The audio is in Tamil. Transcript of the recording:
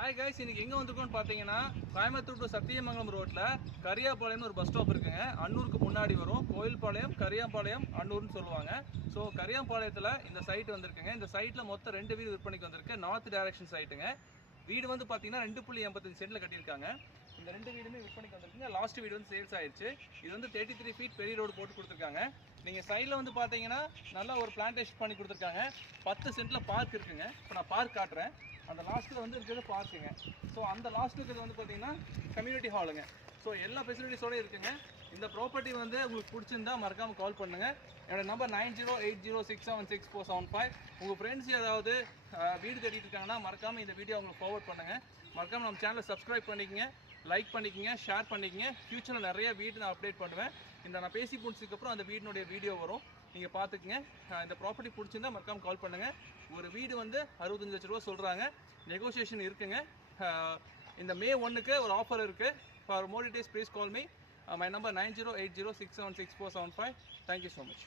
ஹாய் கைஸ், இன்னைக்கு எங்கே வந்திருக்கோம்னு பார்த்தீங்கன்னா கோயம்புத்தூர் டு சத்தியமங்கலம் ரோட்டில் கரியாபாளையம்னு ஒரு பஸ் ஸ்டாப் இருக்குங்க. அன்னூருக்கு முன்னாடி வரும். கோயில்பாளையம், கரியாபாளையம், அன்னூர்னு சொல்லுவாங்க. ஸோ கரியாபாளையத்தில் இந்த சைட் வந்திருக்குங்க. இந்த சைட்டில் மொத்தம் 2 வீடு விற்பனைக்கு வந்திருக்கு. நார்த் டைரக்ஷன் சைட்டுங்க. வீடு வந்து பார்த்தீங்கன்னா 2.85 சென்டில் கட்டியிருக்காங்க. இந்த 2 வீடுமே விற்பனைக்கு வந்திருக்குங்க. லாஸ்ட் வீடு வந்து சேல்ஸ் ஆயிடுச்சு. இது வந்து 33 ஃபீட் பெரிய ரோடு போட்டு கொடுத்துருக்காங்க. நீங்கள் சைடில் வந்து பார்த்தீங்கன்னா நல்லா ஒரு பிளான்டேஷன் பண்ணி கொடுத்துருக்காங்க. 10 சென்டில் பார்க் இருக்குங்க. இப்போ நான் பார்க் காட்டுறேன். அந்த லாஸ்ட்டில் வந்து இருக்கிறது பார்க்குங்க. ஸோ அந்த லாஸ்ட்டில் இருக்கிறது வந்து பார்த்தீங்கன்னா கம்யூனிட்டி ஹாலுங்க. ஸோ எல்லா ஃபெசிலிட்டிஸோடு இருக்குங்க. இந்த ப்ராப்பர்ட்டி வந்து உங்களுக்கு பிடிச்சிருந்தா மறக்காமல் கால் பண்ணுங்கள். என்னோட நம்பர் 9080676475. உங்கள் ஃப்ரெண்ட்ஸ் ஏதாவது வீடு கட்டிட்டு இருக்காங்கன்னா மறக்காமல் இந்த வீடியோ அவங்களுக்கு ஃபார்வர்ட் பண்ணுங்கள். மறக்காமல் நம்ம சேனலை சப்ஸ்கிரைப் பண்ணிக்கங்க, லைக் பண்ணிக்கங்க, ஷேர் பண்ணிக்கங்க. ஃப்யூச்சரில் நிறைய வீடு நான் அப்டேட் பண்ணுவேன். நான் பேசி முடிச்சதுக்கப்புறம் அந்த வீடினுடைய வீடியோ வரும், நீங்கள் பார்த்துக்குங்க. இந்த ப்ராப்பர்ட்டி பிடிச்சிருந்தா மறக்காமல் கால் பண்ணுங்கள். ஒரு வீடு வந்து 65 லட்ச ரூபா சொல்கிறாங்க. நெகோசியேஷன் இருக்குங்க. இந்த மே 1க்கு ஒரு ஆஃபர் இருக்குது. For more details please call me. My number 9080676475. Thank you so much.